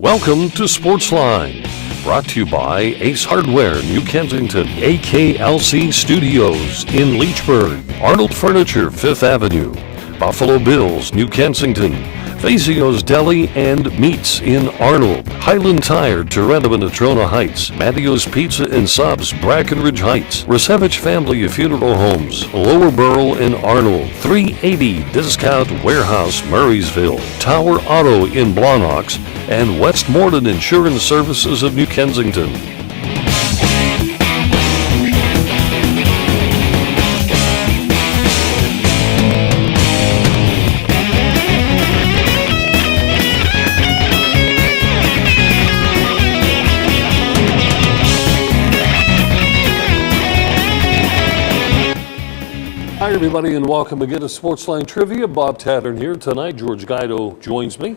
Welcome to Sportsline, brought to you by Ace Hardware, New Kensington, AKLC Studios in Leechburg, Arnold Furniture, 5th Avenue, Buffalo Bills, New Kensington, Fazio's Deli and Meats in Arnold, Highland Tire, Toronto and Natrona Heights, Mattio's Pizza and Subs, Brackenridge Heights, Resevich Family Funeral Homes, Lower Burl in Arnold, 380 Discount Warehouse, Murraysville, Tower Auto in Blawnox, and Westmoreland Insurance Services of New Kensington. Hi everybody and welcome again to Sportsline Trivia. Bob Tattern here tonight. George Guido joins me.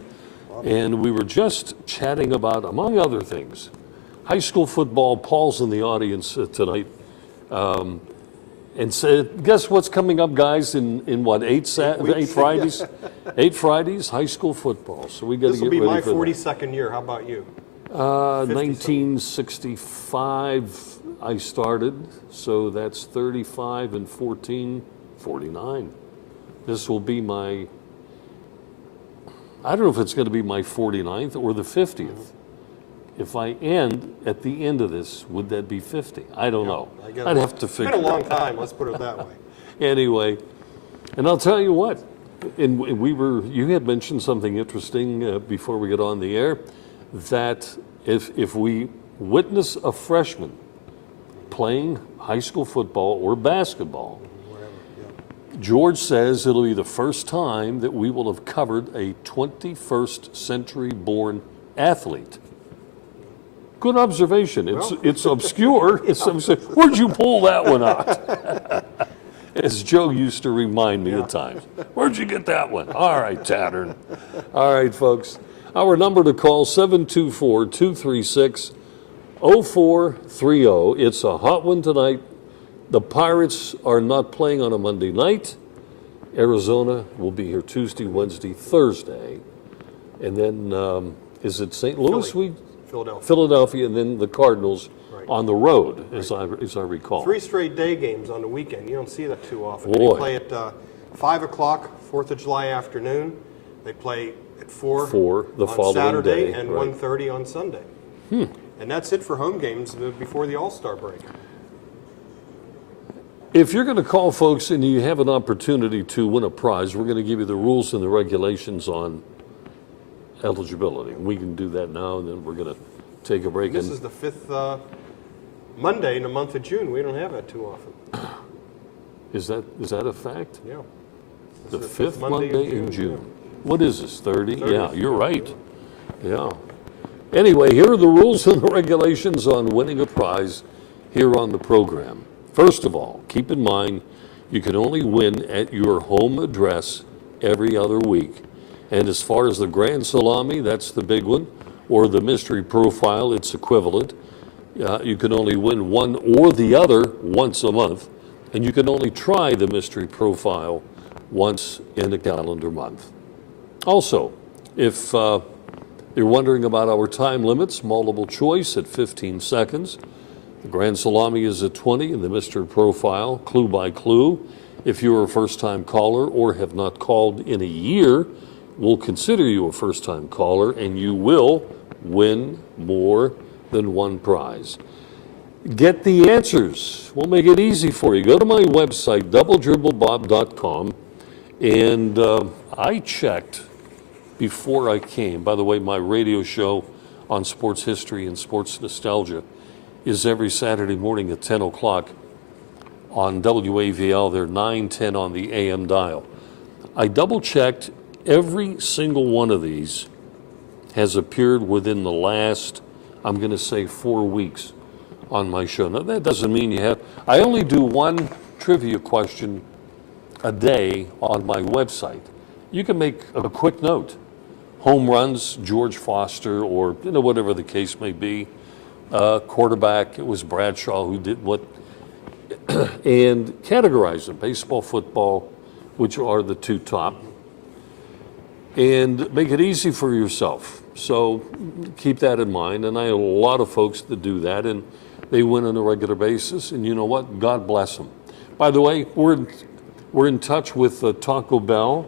And we were just chatting about, among other things, high school football. Paul's in the audience tonight. And said, guess what's coming up, guys, in what, eight Fridays? 8 Fridays, high school football. So we got to get ready for that. This will be my 42nd year. How about you? 1965 I started, so that's 35 and 14, 49. This will be my, I don't know if it's going to be my 49th or the 50th. If I end at the end of this, would that be 50? I don't know. I'd have to figure it out. It's been a long time, let's put it that way. Anyway, and I'll tell you what, and you had mentioned something interesting before we get on the air, that if we witness a freshman playing high school football or basketball, George says it'll be the first time that we will have covered a 21st century born athlete. Good observation. It's obscure. Where'd you pull that one out? As Joe used to remind me at times. Where'd you get that one? All right, Tattern. All right, folks. Our number to call, 724-236-0430. It's a hot one tonight. The Pirates are not playing on a Monday night. Arizona will be here Tuesday, Wednesday, Thursday. And then, is it St. Louis? Philadelphia, and then the Cardinals on the road, as I recall. 3 straight day games on the weekend. You don't see that too often. Boy. They play at 5 o'clock, 4th of July afternoon. They play at 4 the on following Saturday day, and right. 1:30 on Sunday. And that's it for home games before the All-Star break. If you're going to call, folks, and you have an opportunity to win a prize, we're going to give you the rules and the regulations on eligibility. We can do that now, and then we're going to take a break. This is the 5th Monday in the month of June. We don't have that too often. Is that a fact? Yeah. The 5th Monday in June. What is this, 30? Yeah, you're right. Yeah. Anyway, here are the rules and the regulations on winning a prize here on the program. First of all, keep in mind, you can only win at your home address every other week. And as far as the Grand Salami, that's the big one, or the Mystery Profile, its equivalent, you can only win one or the other once a month. And you can only try the Mystery Profile once in a calendar month. Also, if you're wondering about our time limits, multiple choice at 15 seconds. The Grand Salami is at 20, and the Mystery Profile, clue by clue. If you're a first-time caller or have not called in a year, we'll consider you a first-time caller, and you will win more than one prize. Get the answers. We'll make it easy for you. Go to my website, doubledribblebob.com, and I checked before I came. By the way, my radio show on sports history and sports nostalgia is every Saturday morning at 10 o'clock on WAVL. They're 9:10 on the AM dial. I double-checked. Every single one of these has appeared within the last, I'm going to say, 4 weeks on my show. Now, that doesn't mean you have. I only do one trivia question a day on my website. You can make a quick note. Home runs, George Foster, or whatever the case may be. Quarterback, it was Bradshaw who did what, and categorize them, baseball, football, which are the two top. and make it easy for yourself. So keep that in mind. And I have a lot of folks that do that, and they win on a regular basis. And you know what? God bless them. By the way, we're in touch with Taco Bell,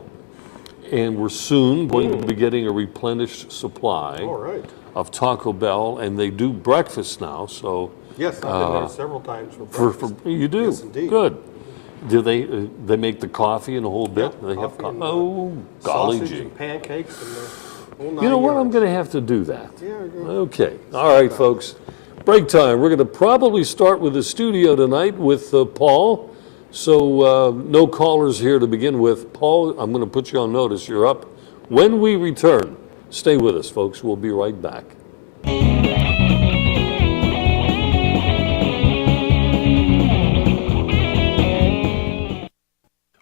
and we're soon going to be getting a replenished supply of Taco Bell, and they do breakfast now. So Yes, I've been there several times for breakfast. you do? Yes, indeed. Good. Do they make the coffee in a whole bit? Yeah, they have coffee and, oh, golly sausage gee. and pancakes and the whole 9 You know what? yards. I'm going to have to do that. Yeah, go. Okay. All right, folks. Break time. We're going to probably start with the studio tonight with Paul. So no callers here to begin with. Paul, I'm going to put you on notice. You're up. When we return, stay with us, folks. We'll be right back.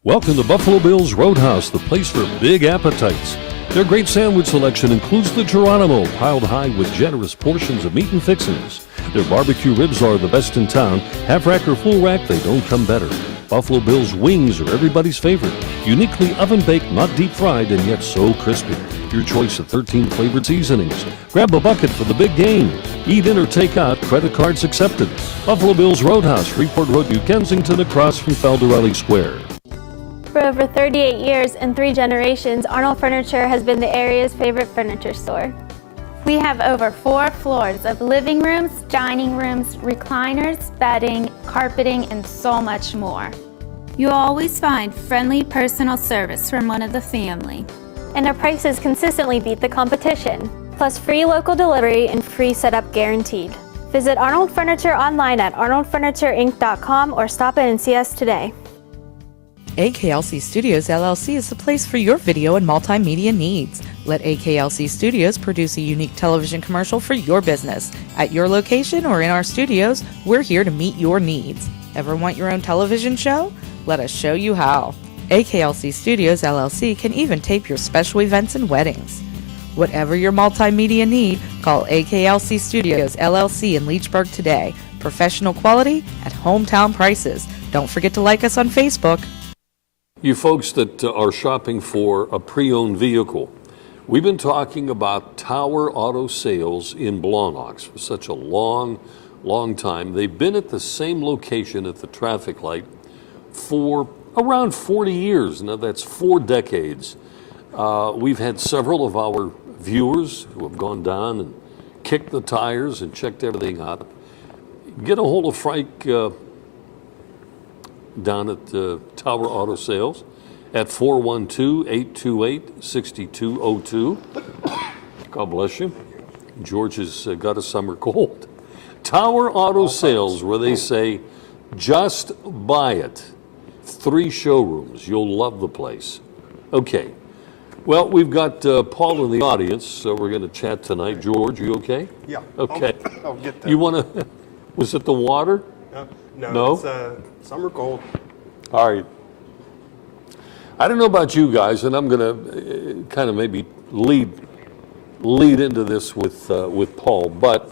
Welcome to Buffalo Bill's Roadhouse, the place for big appetites. Their great sandwich selection includes the Geronimo, piled high with generous portions of meat and fixings. Their barbecue ribs are the best in town. Half rack or full rack, they don't come better. Buffalo Bill's wings are everybody's favorite. Uniquely oven-baked, not deep-fried, and yet so crispy. Your choice of 13 flavored seasonings. Grab a bucket for the big game. Eat in or take out, credit cards accepted. Buffalo Bill's Roadhouse, Freeport Road, New Kensington, across from Felderelli Square. For over 38 years and 3 generations, Arnold Furniture has been the area's favorite furniture store. We have over 4 floors of living rooms, dining rooms, recliners, bedding, carpeting, and so much more. You'll always find friendly personal service from one of the family. And our prices consistently beat the competition, plus free local delivery and free setup guaranteed. Visit Arnold Furniture online at arnoldfurnitureinc.com or stop in and see us today. AKLC Studios LLC is the place for your video and multimedia needs. Let AKLC Studios produce a unique television commercial for your business. At your location or in our studios, we're here to meet your needs. Ever want your own television show? Let us show you how. AKLC Studios LLC can even tape your special events and weddings. Whatever your multimedia need, call AKLC Studios LLC in Leechburg today. Professional quality at hometown prices. Don't forget to like us on Facebook. You folks that are shopping for a pre-owned vehicle, we've been talking about Tower Auto Sales in Blawnox for such a long time. They've been at the same location at the traffic light for around 40 years. Now that's 4 decades. We've had several of our viewers who have gone down and kicked the tires and checked everything out. Get a hold of Frank down at Tower Auto Sales at 412-828-6202. God bless you. George has got a summer cold. Tower Auto Sales, where they say, just buy it. 3 showrooms. You'll love the place. Okay. Well, we've got Paul in the audience, so we're going to chat tonight. George, you okay? Yeah. Okay. I'll get that. You want to, was it the water? No, it's summer cold. All right. I don't know about you guys, and I'm going to kind of maybe lead into this with Paul, but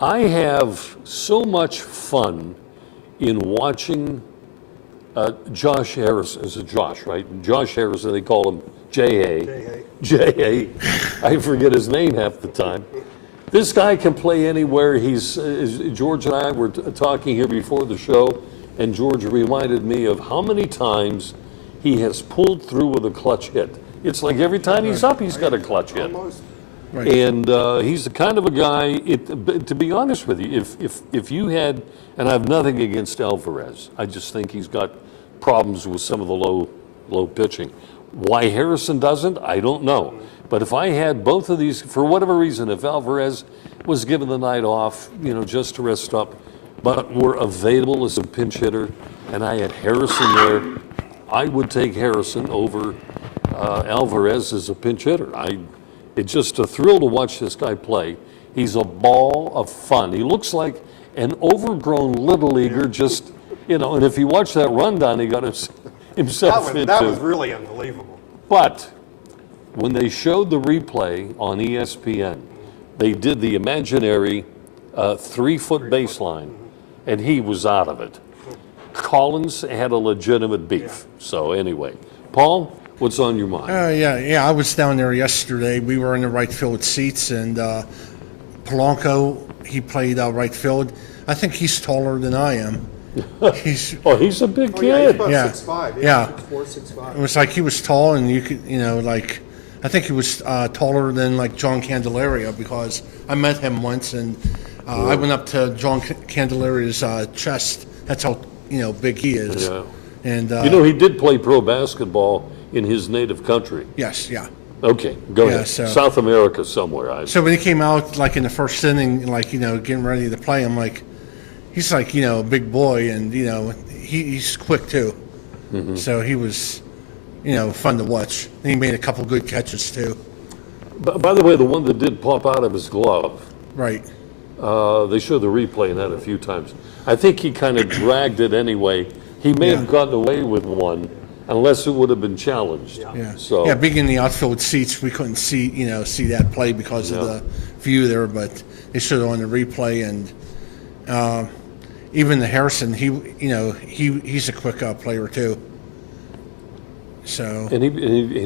I have so much fun in watching Josh Harrison. Is it Josh, right? Josh Harrison, they call him J.A. J.A. I forget his name half the time. This guy can play anywhere. George and I were talking here before the show, and George reminded me of how many times he has pulled through with a clutch hit. It's like every time he's up, he's got a clutch hit. Almost. Right. And he's the kind of a guy, to be honest with you, if you had, and I have nothing against Alvarez, I just think he's got problems with some of the low pitching. Why Harrison doesn't, I don't know. But if I had both of these, for whatever reason, if Alvarez was given the night off, just to rest up, but were available as a pinch hitter, and I had Harrison there, I would take Harrison over Alvarez as a pinch hitter. It's just a thrill to watch this guy play. He's a ball of fun. He looks like an overgrown little leaguer, just, and if you watch that rundown he got himself into. That was really unbelievable. But when they showed the replay on ESPN, they did the imaginary 3-foot baseline, and he was out of it. Collins had a legitimate beef. So anyway, Paul, What's on your mind? Yeah. I was down there yesterday. We were in the right field seats, and Polanco, he played right field. I think he's taller than I am. He's He's a big Oh, yeah, he's kid. about Yeah. 6'5". Yeah. 6'4", 6'5". It was like he was tall, and you could, like, I think he was taller than like John Candelaria, because I met him once, and I went up to John Candelaria's chest. That's how big he is. Yeah. And He did play pro basketball in his native country. yes, yeah. Okay, go Yeah, ahead. so- South America somewhere. So when he came out, like in the first inning, like getting ready to play, I'm like, he's like a big boy, and he's quick too. So he was fun to watch. And he made a couple good catches too. By the way, the one that did pop out of his glove, Right. they showed the replay of that a few times. I think he kind of dragged it anyway. He may have gotten away with one unless it would have been challenged. Yeah. So Yeah, being in the outfield seats, we couldn't see that play because of the view there, but they showed it on the replay, and even the Harrison, he's a quick player too. So and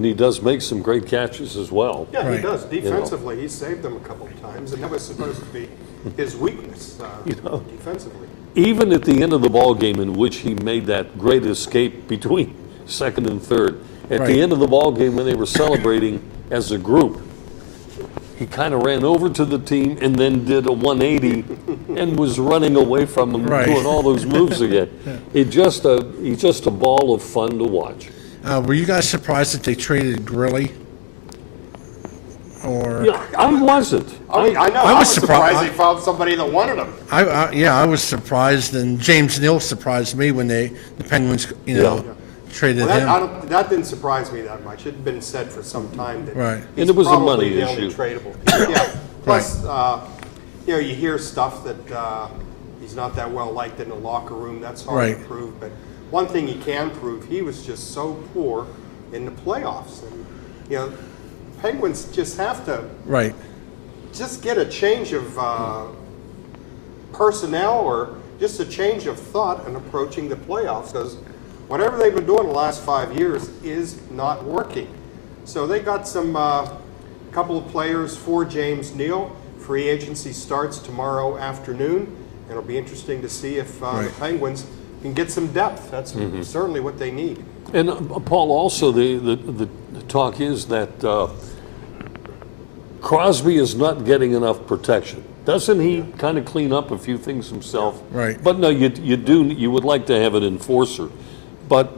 he does make some great catches as well. Yeah, Right. he does. Defensively, he saved them a couple of times, and that was supposed to be his weakness defensively. Even at the end of the ball game, in which he made that great escape between second and third, at Right. the end of the ball game when they were celebrating as a group, he kind of ran over to the team and then did a 180 and was running away from them, Right. doing all those moves again. He's just a ball of fun to watch. were you guys surprised that they traded Grilly? Or Yeah, I wasn't. I mean, I know. I I was was surprised surprised- they found somebody that wanted him. I was surprised, and James Neal surprised me when the Penguins traded Well, him. that didn't surprise me that much. It had been said for some time that Right. he's And it was a probably money the only issue. tradable piece. Yeah. Plus, you hear stuff that he's not that well liked in the locker room. That's hard Right. to prove. But one thing he can prove, he was just so poor in the playoffs. And, Penguins just have to Right. just get a change of personnel, or just a change of thought in approaching the playoffs, because whatever they've been doing the last 5 years is not working. So they got some couple of players for James Neal. Free agency starts tomorrow afternoon, and it'll be interesting to see if the Penguins can get some depth. That's certainly what they need. And Paul, also the talk is that Crosby is not getting enough protection. Doesn't he kind of clean up a few things himself? Right. But no, you would like to have an enforcer. But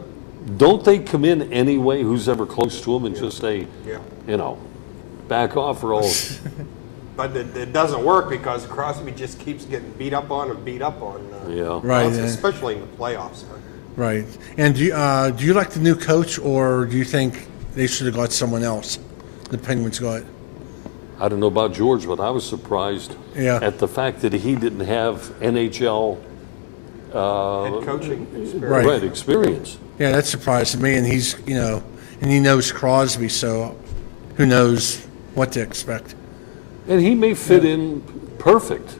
don't they come in anyway, who's ever close to him, and just say, back off or all. But it doesn't work because Crosby just keeps getting beat up on and beat up on. Yeah. Right. Especially in the playoffs. Right. And do you like the new coach, or do you think they should have got someone else? The Penguins got. I don't know about George, but I was surprised at the fact that he didn't have NHL Head coaching Right. experience. Yeah, that surprised me, and he's and he knows Crosby, so who knows what to expect. And he may fit in perfect.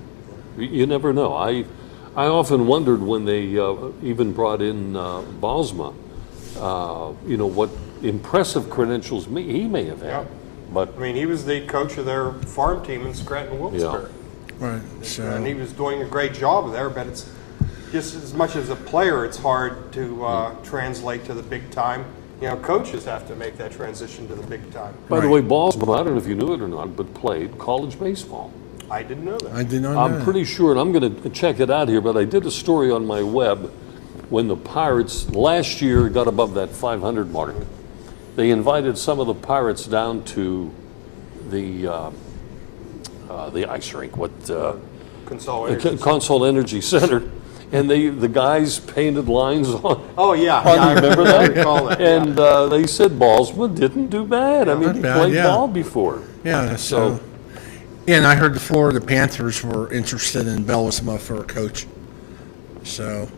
You never know. I often wondered when they even brought in Balsma, what impressive credentials he may have had. Yeah. But I mean, he was the coach of their farm team in Scranton-Wilkes-Barre. Right. So And he was doing a great job there, but it's just as much as a player, it's hard to translate to the big time. Coaches have to make that transition to the big time. by the way, Balsma, I don't know if you knew it or not, but played college baseball. I didn't know that. I did not know I'm that. pretty sure, and I'm going to check it out here, but I did a story on my web when the Pirates last year got above that 500 mark. They invited some of the Pirates down to the ice rink, Consol Energy Center, and the guys painted lines on. Oh, yeah. I remember that? I recall that. And they said Balsma didn't do bad. I mean, Not he bad, played yeah. ball before. Yeah. So. Yeah, and I heard the Florida Panthers were interested in Bellisma for a coach. So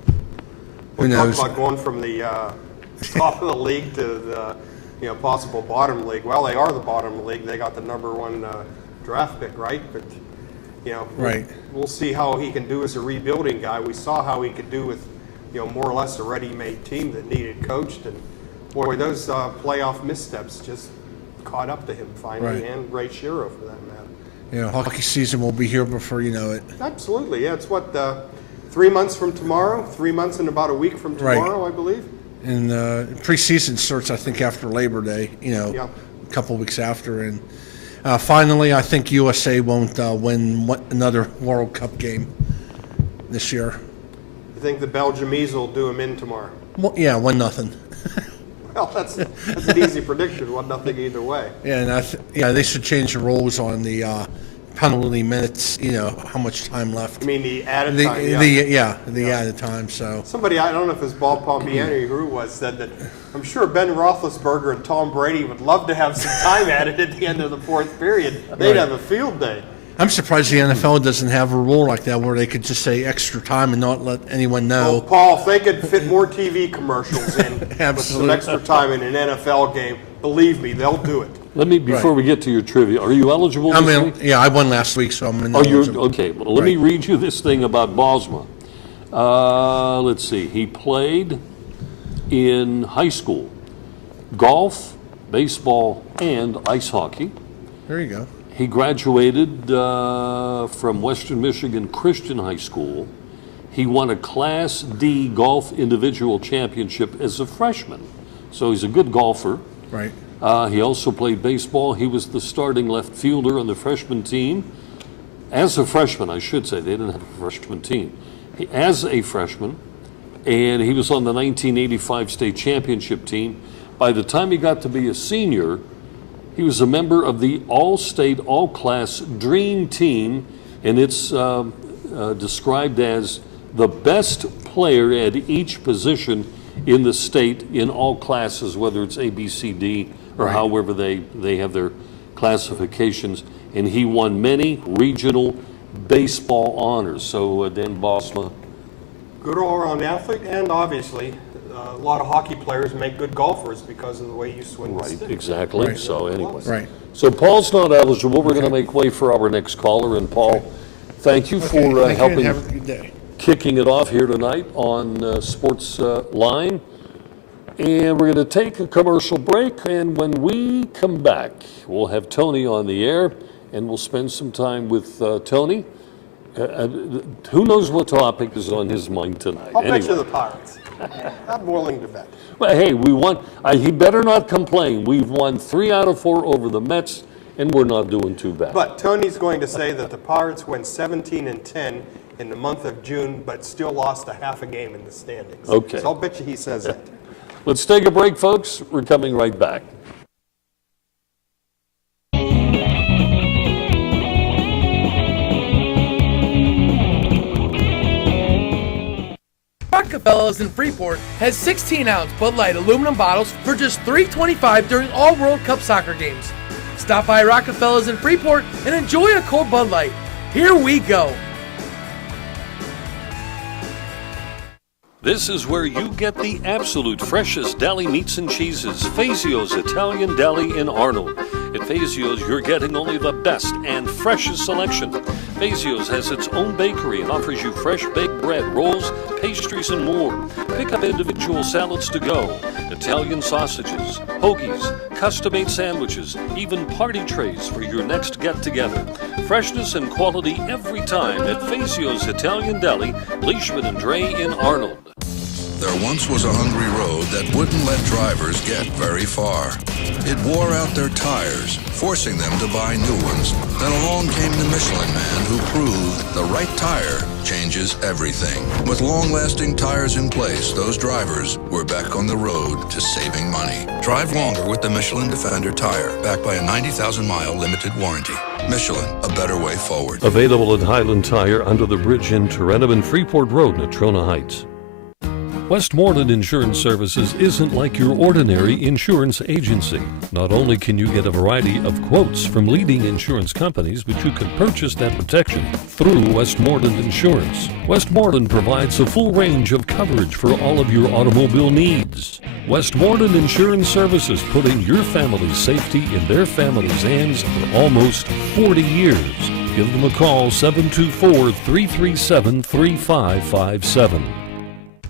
who knows? Talk about going from the top of the league to the possible bottom league. Well, they are the bottom league. They got the #1 draft pick, right? But Right. We'll see how he can do as a rebuilding guy. We saw how he could do with more or less a ready-made team that needed coached, and boy, those playoff missteps just caught up to him finally, Right. and Ray Shero for that matter. You know, hockey season will be here before you know it. Absolutely, yeah. It's what, 3 months from tomorrow? 3 months and about a week from Right. tomorrow, I believe. And preseason starts, I think, after Labor Day, Yeah. a couple weeks after. And finally, I think USA won't win another World Cup game this year. You think the Belgiumese will do him in tomorrow? Well, yeah, 1-0. Well, that's an easy prediction. 1-0 either way. Yeah, and they should change the rules on the penalty minutes. You know, how much time left. I mean, the added time. The added time. So Somebody, I don't know if it's Bob Pompiani or who it was, said that I'm sure Ben Roethlisberger and Tom Brady would love to have some time added at the end of the fourth period. They'd Right. have a field day. I'm surprised the NFL doesn't have a rule like that where they could just say extra time and not let anyone Oh, know. Paul, if they could fit more TV commercials in with some Absolutely. extra time in an NFL game, believe me, they'll do it. Let me, before we get to your trivia, are you eligible I this mean, week? yeah, I won last week, so I'm in. Oh, you're, okay, well, let me Right. read you this thing about Bosma. Let's see, he played in high school, golf, baseball, and ice hockey. There you go. He graduated from Western Michigan Christian High School. He won a Class D golf individual championship as a freshman, so he's a good golfer. Right. He also played baseball. He was the starting left fielder on the freshman team. As a freshman, I should say, they didn't have a freshman team. As a freshman, and he was on the 1985 state championship team. By the time he got to be a senior, he was a member of the all-state, all-class dream team, and it's described as the best player at each position in the state in all classes, whether it's A, B, C, D, or however they have their classifications. And he won many regional baseball honors. So Dan Bosma. Good all-around athlete, and obviously a lot of hockey players make good golfers because of the way you swing the Right, stick. exactly. Right. So anyway. Right. So Paul's not eligible. We're going to make way for our next caller. And Paul, thank you for Thank you, and helping have a good day. kicking it off here tonight on Sports Line. And we're going to take a commercial break. And when we come back, we'll have Tony on the air, and we'll spend some time with Tony. Who knows what topic is on his mind tonight? I'll bet you the Pirates. I'm willing to bet. Well, hey, we won. He better not complain. We've won 3 out of 4 over the Mets, and we're not doing too bad. But Tony's going to say that the Pirates went 17-10 in the month of June, but still lost a half a game in the standings. Okay. So I'll bet you he says that. Let's take a break, folks. We're coming right back. Rockefeller's in Freeport has 16-ounce Bud Light aluminum bottles for just $3.25 during all World Cup soccer games. Stop by Rockefeller's in Freeport and enjoy a cold Bud Light. Here we go. This is where you get the absolute freshest deli meats and cheeses. Fazio's Italian Deli in Arnold. At Fazio's, you're getting only the best and freshest selection. Fazio's has its own bakery and offers you fresh baked bread, rolls, pastries, and more. Pick up individual salads to go, Italian sausages, hoagies, custom-made sandwiches, even party trays for your next get-together. Freshness and quality every time at Fazio's Italian Deli, Leishman and Dre in Arnold. There once was a hungry road that wouldn't let drivers get very far. It wore out their tires, forcing them to buy new ones. Then along came the Michelin Man who proved the right tire changes everything. With long-lasting tires in place, those drivers were back on the road to saving money. Drive longer with the Michelin Defender tire, backed by a 90,000-mile limited warranty. Michelin, a better way forward. Available at Highland Tire under the bridge in Tarentum and Freeport Road, Natrona Heights. Westmoreland Insurance Services isn't like your ordinary insurance agency. Not only can you get a variety of quotes from leading insurance companies, but you can purchase that protection through Westmoreland Insurance. Westmoreland provides a full range of coverage for all of your automobile needs. Westmoreland Insurance Services, putting your family's safety in their family's hands for almost 40 years. Give them a call, 724-337-3557.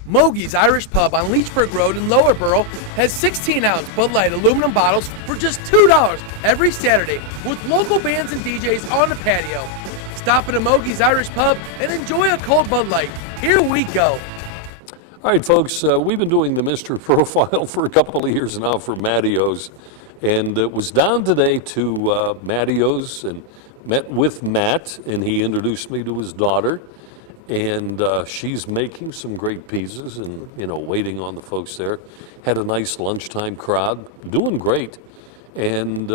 Mogie's Irish Pub on Leechburg Road in Lower Borough has 16-ounce Bud Light aluminum bottles for just $2 every Saturday with local bands and DJs on the patio. Stop at a Mogie's Irish Pub and enjoy a cold Bud Light. Here we go. All right, folks, we've been doing the mystery profile for a couple of years now for Matteo's, and was down today to Matteo's and met with Matt, and he introduced me to his daughter, and she's making some great pizzas and, waiting on the folks there. Had a nice lunchtime crowd, doing great, and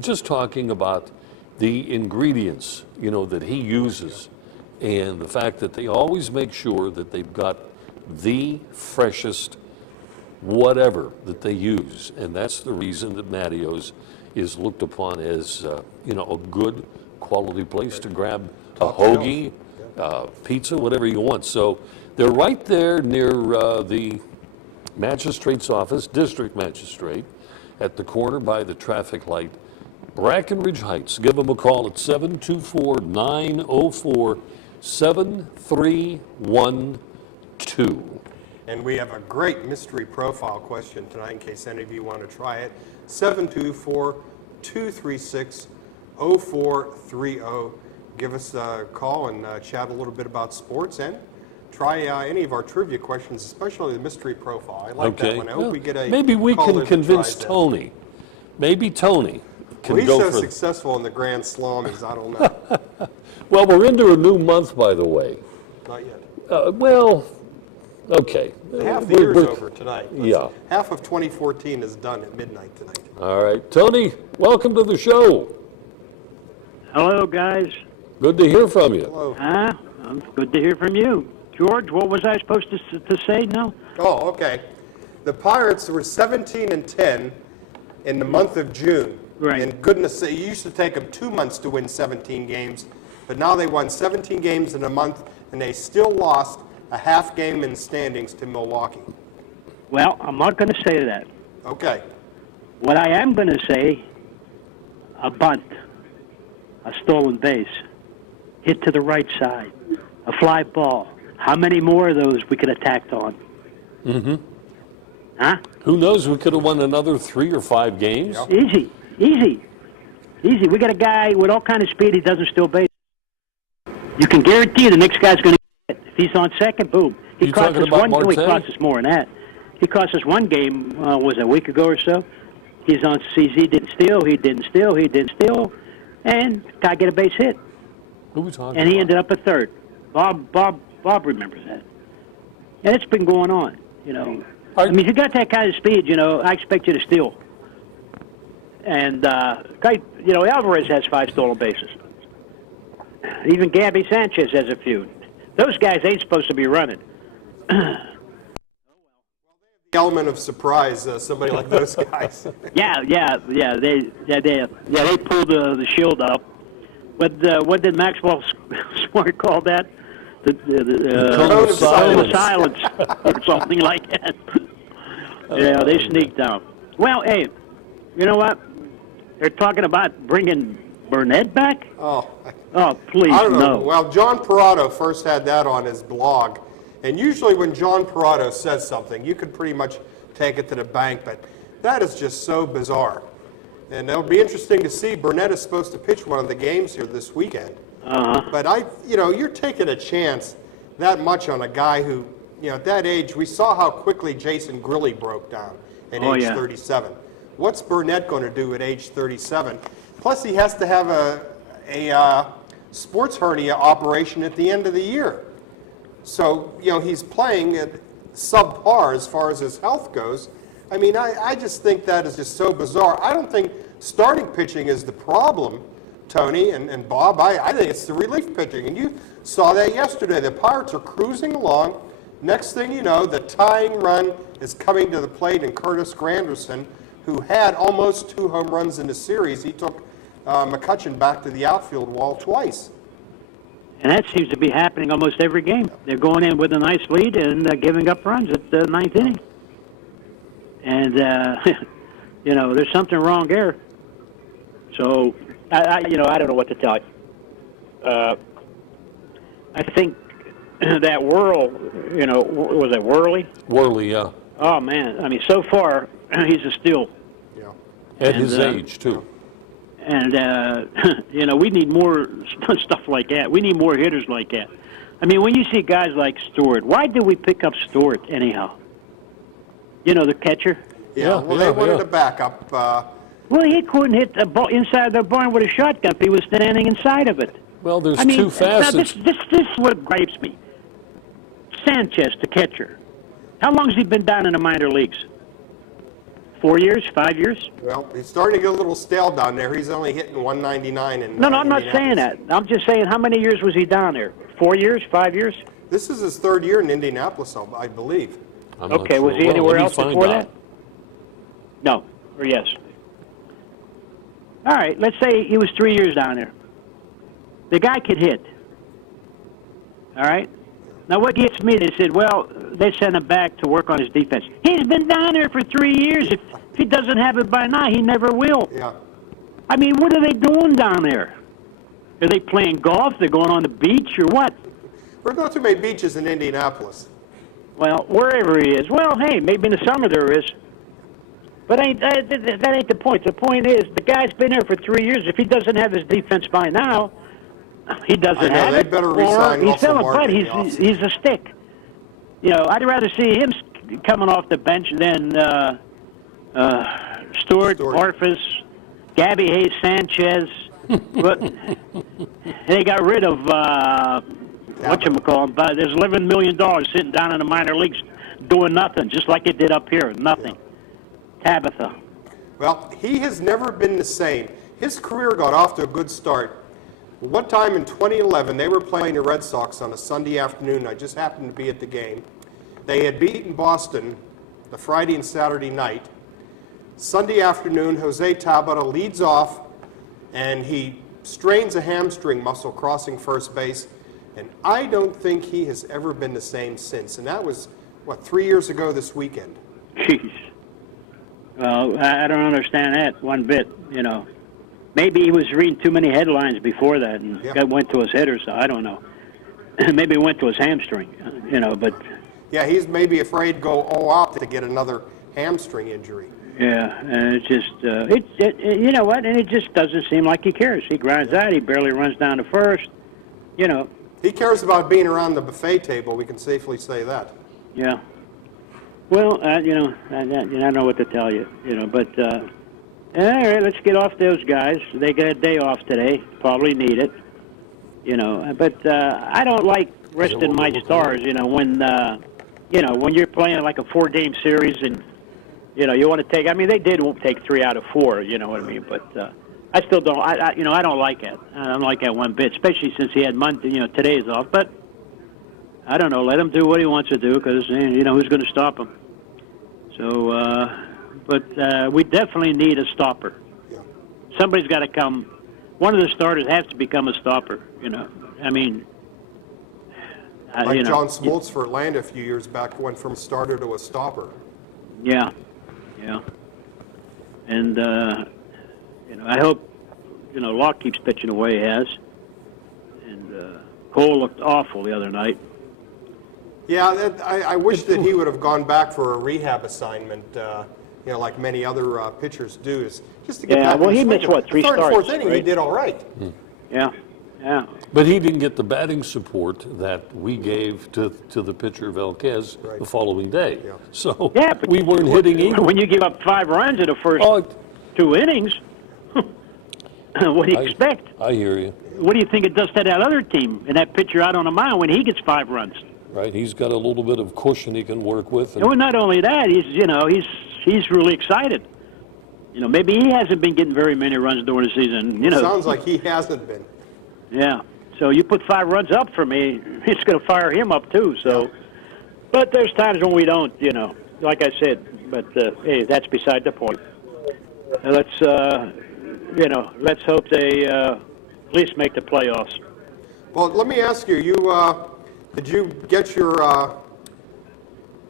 just talking about the ingredients, that he uses, and the fact that they always make sure that they've got the freshest whatever that they use, and that's the reason that Matteo's is looked upon as a good quality place to grab a hoagie, pizza, whatever you want. So they're right there near the magistrate's office, district magistrate, at the corner by the traffic light, Brackenridge Heights. Give them a call at 724-904-7312. And we have a great mystery profile question tonight in case any of you want to try it. 724-236-0430. Give us a call and chat a little bit about sports and try any of our trivia questions, especially the mystery profile. I like that one. I hope we get a maybe we call can in convince that. Tony. Maybe Tony can Well, he's go so for successful in the Grand Slamies, I don't know. Well, we're into a new month, by the way. Not yet. Okay. Half the year's over tonight. Yeah. Half of 2014 is done at midnight tonight. All right. Tony, welcome to the show. Hello, guys. Good to hear from you. Hello. Good to hear from you. George, what was I supposed to say now? Oh, okay. The Pirates were 17-10 in the month of June. Right. And goodness sake, it used to take them 2 months to win 17 games, but now they won 17 games in a month, and they still lost a half game in standings to Milwaukee. Well, I'm not going to say that. Okay. What I am going to say, a bunt, a stolen base, hit to the right side, a fly ball. How many more of those we could have tacked on? Mm-hmm. Huh? Who knows? We could have won another 3 or 5 games. Yep. Easy. We got a guy with all kind of speed. He doesn't steal base. You can guarantee the next guy's going to get it. If he's on second, boom. He cost us one. No, he cost us more than that. He cost us one game. Was it a week ago or so? He's on CZ. Didn't steal. He didn't steal. And guy get a base hit. Who are we talking And he about? ended up at third. Bob remembers that. And it's been going on. I mean, if you got that kind of speed, I expect you to steal. And Alvarez has 5 stolen bases. Even Gabby Sanchez has a few. Those guys ain't supposed to be running. The element of surprise, somebody like those guys. Yeah. They pulled the shield up. But what did Maxwell Smart call that? The cone of silence or something like that. Yeah, they sneaked out. Well, hey, you know what? They're talking about bringing Burnett back? Oh, please, I don't know. no. Well, John Parado first had that on his blog. And usually when John Parado says something, you could pretty much take it to the bank. But that is just so bizarre. And it'll be interesting to see. Burnett is supposed to pitch one of the games here this weekend. But you're taking a chance that much on a guy who, at that age, we saw how quickly Jason Grilli broke down at age 37. What's Burnett going to do at age 37? Plus, he has to have a sports hernia operation at the end of the year. So, he's playing at subpar as far as his health goes. I mean, I just think that is just so bizarre. I don't think starting pitching is the problem, Tony and Bob. I think it's the relief pitching. And you saw that yesterday. The Pirates are cruising along. Next thing you know, the tying run is coming to the plate, and Curtis Granderson, who had almost 2 home runs in the series, he took McCutchen back to the outfield wall twice. And that seems to be happening almost every game. They're going in with a nice lead and giving up runs at the 9th inning. And, there's something wrong there. So, I don't know what to tell you. I think that Whirl, was it Worley? Worley, yeah. Oh, man. I mean, so far, he's a steal. Yeah. At his age, too. And, we need more stuff like that. We need more hitters like that. I mean, when you see guys like Stewart, why did we pick up Stewart anyhow? The catcher? Yeah, they wanted a backup. Well, he couldn't hit the ball inside the barn with a shotgun if he was standing inside of it. Well, there's two facets. This is what gripes me. Sanchez, the catcher. How long has he been down in the minor leagues? 4 years? 5 years? Well, he's starting to get a little stale down there. He's only hitting 199. No, I'm not saying that. I'm just saying, how many years was he down there? 4 years? 5 years? This is his third year in Indianapolis, I believe. Okay, was he anywhere else before that? No, or yes? All right, let's say he was 3 years down there. The guy could hit. All right? Now, what gets me, they said, well, they sent him back to work on his defense. He's been down there for 3 years. If he doesn't have it by now, he never will. Yeah. I mean, what are they doing down there? Are they playing golf? They're going on the beach or what? There are not too many beaches in Indianapolis. Well, wherever he is. Well, hey, maybe in the summer there is. But that ain't the point. The point is, the guy's been there for 3 years. If he doesn't have his defense by now, he doesn't have it. Better resign he's still a butt. Martin He's a stick. I'd rather see him coming off the bench than Stewart, Orphis, Gabby Hayes, Sanchez. But they got rid of whatchamacallit. But there's $11 million sitting down in the minor leagues doing nothing, just like it did up here. Nothing. Yeah. Tabitha. Well, he has never been the same. His career got off to a good start. One time in 2011, they were playing the Red Sox on a Sunday afternoon. I just happened to be at the game. They had beaten Boston the Friday and Saturday night. Sunday afternoon, Jose Tabata leads off, and he strains a hamstring muscle crossing first base. And I don't think he has ever been the same since. And that was, 3 years ago this weekend. Jeez. Well, I don't understand that one bit, Maybe he was reading too many headlines before that and went to his head or so. I don't know. Maybe it went to his hamstring, but... Yeah, he's maybe afraid to go all out to get another hamstring injury. Yeah, and it just, you know what, and it just doesn't seem like he cares. He grinds out, he barely runs down to first, He cares about being around the buffet table, we can safely say that. Yeah. Well, I don't know what to tell you, but... all right, let's get off those guys. They got a day off today. Probably need it. But I don't like resting my stars, when you're playing like a 4-game series and, you want to take, they did take 3 out of 4, you know what I mean? But I still don't, I don't like it. I don't like that one bit, especially since he had Monday, today's off. But I don't know, let him do what he wants to do because, who's going to stop him? So, but we definitely need a stopper. Yeah. Somebody's got to come. One of the starters has to become a stopper, Like John Smoltz for Atlanta a few years back went from starter to a stopper. Yeah. And, I hope, Locke keeps pitching the way he has. And Cole looked awful the other night. Yeah, I wish that he would have gone back for a rehab assignment, like many other pitchers do, is just to get back. Well, he missed, 3 starts, third, fourth inning, right? he did all right. Yeah. But he didn't get the batting support that we gave to the pitcher Velquez the following day. Yeah. So but we weren't hitting either. When you give up 5 runs in the first 2 innings, what do you expect? I hear you. What do you think it does to that other team and that pitcher out on the mound when he gets 5 runs? Right, he's got a little bit of cushion he can work with. Well, not only that, he's really excited. Maybe he hasn't been getting very many runs during the season. Sounds like he hasn't been. Yeah. So you put 5 runs up for me, it's going to fire him up too. So, but there's times when we don't. Like I said. But hey, that's beside the point. Let's hope they at least make the playoffs. Well, let me ask you. Did you get your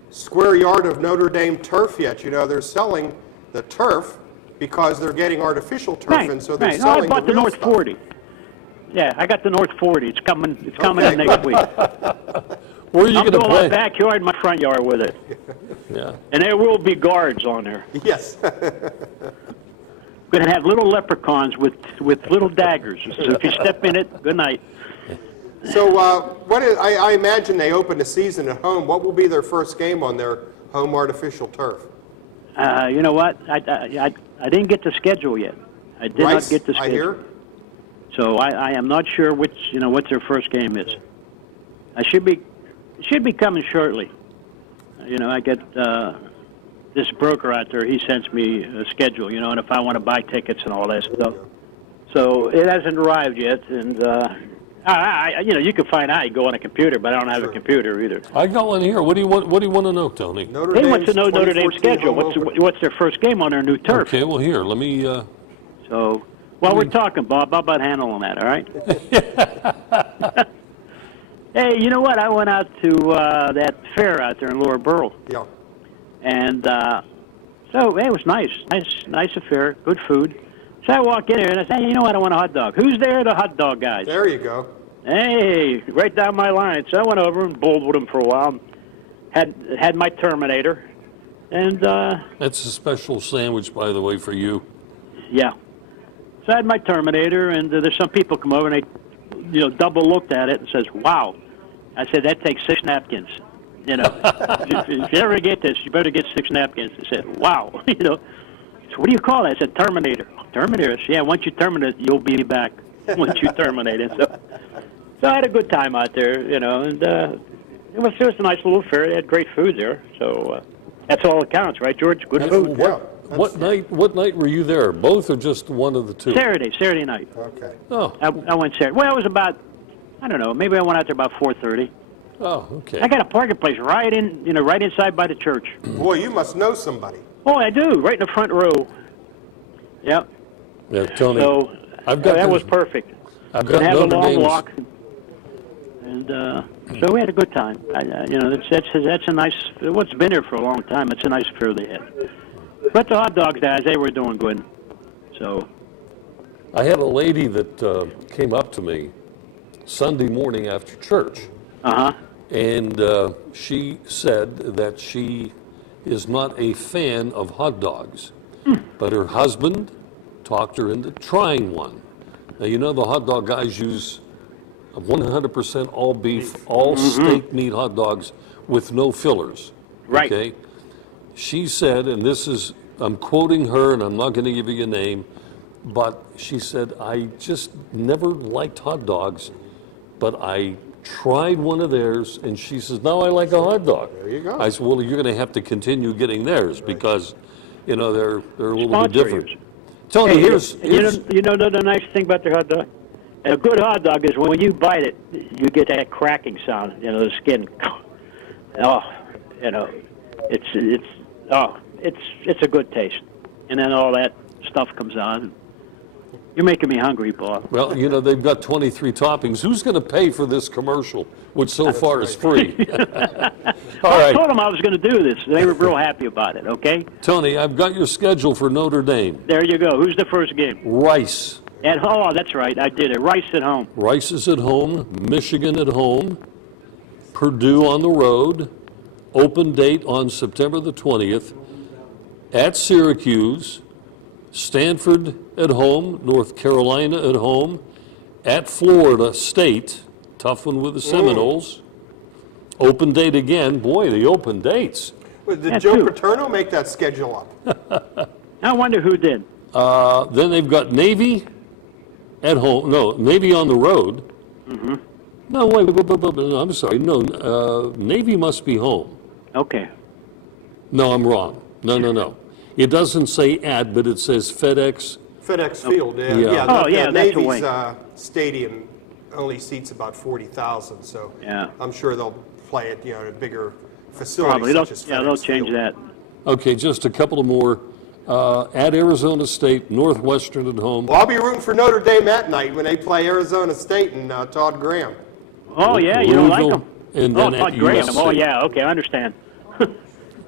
square yard of Notre Dame turf yet? They're selling the turf because they're getting artificial turf, and so they're selling I bought the North 40. Yeah, I got the North 40. It's coming in next week. Where are you going to play? My backyard and my front yard with it. Yeah. And there will be guards on there. Yes. Going to have little leprechauns with little daggers. So if you step in it, good night. So I imagine they open the season at home. What will be their first game on their home artificial turf? You know what? I didn't get the schedule yet. I did not get the schedule. I hear. So I am not sure what their first game is. I should be coming shortly. I get this broker out there. He sends me a schedule. And if I want to buy tickets and all that stuff. So it hasn't arrived yet, and you can find out. You go on a computer, but I don't have a computer either. I got one here. What do you want to know, Tony? He wants to know Notre Dame's schedule. What's their first game on their new turf? Okay, well here, let me. So while we're talking, Bob, how about handling that? All right. Hey, you know what? I went out to that fair out there in Lower Burl. Yeah. And so it was nice affair, good food. So I walk in there and I say, hey, you know what? I want a hot dog. Who's there? The hot dog guys. There you go. Hey, right down my line. So I went over and bowled with them for a while. Had my Terminator, and that's a special sandwich, by the way, for you. Yeah. So I had my Terminator, and there's some people come over and they, double looked at it and says, "Wow." I said, "That takes 6 napkins." If you ever get this, you better get 6 napkins. I said, "Wow." So what do you call that? I said, "Terminator." Terminator. I said, yeah, once you terminate, you'll be back. Once you terminate it. So I had a good time out there, and it was a nice little fair. They had great food there. So that's all that counts, right, George? Good food. Yeah. What night were you there? Both or just one of the two? Saturday night. Okay. Oh. I went Saturday. Well, it was about, I don't know, maybe I went out there about 4:30. Oh, okay. I got a parking place right inside by the church. Boy, you must know somebody. Oh, I do, right in the front row. Yep. Yeah, Tony. So that was perfect. I've got have a Notre long Dame's. walk, and so we had a good time. That's a nice. What's been here for a long time. It's a nice fair they had. But the hot dogs guys, they were doing good. So I had a lady that came up to me Sunday morning after church. And she said that she is not a fan of hot dogs, but her husband talked her into trying one. Now, the hot dog guys use 100% all beef, all steak meat hot dogs with no fillers. Right. Okay? She said, and I'm quoting her, and I'm not going to give you a name, but she said, I just never liked hot dogs, but I tried one of theirs, and she says, now I like a hot dog. There you go. I said, well, you're going to have to continue getting theirs because, they're a little bit different. Tony, hey, here's the nice thing about the hot dog? A good hot dog is when you bite it, you get that cracking sound, the skin. Oh, it's a good taste. And then all that stuff comes on. You're making me hungry, Bob. Well, they've got 23 toppings. Who's going to pay for this commercial, which so far is free? All right. I told them I was going to do this. They were real happy about it, okay? Tony, I've got your schedule for Notre Dame. There you go. Who's the first game? Rice. That's right. I did it. Rice at home. Rice is at home. Michigan at home. Purdue on the road. Open date on September the 20th. At Syracuse. Stanford at home, North Carolina at home, at Florida State, tough one with the Seminoles. Open date again, boy, the open dates. Well, did Joe Paterno make that schedule up? I wonder who did. Then they've got Navy at home, Navy on the road. No, wait, I'm sorry, Navy must be home. Okay. No, I'm wrong. No. It doesn't say at, but it says FedEx. FedEx Field, yeah. Yeah. The Navy's stadium only seats about 40,000, so I'm sure they'll play it, at a bigger facility. Probably. Such as they'll change Field. that. Okay, just a couple of more. At Arizona State, Northwestern at home. Well, I'll be rooting for Notre Dame that night when they play Arizona State and Todd Graham. Oh, yeah, you don't like them? And then Todd at Graham. USC. Oh, yeah, okay, I understand.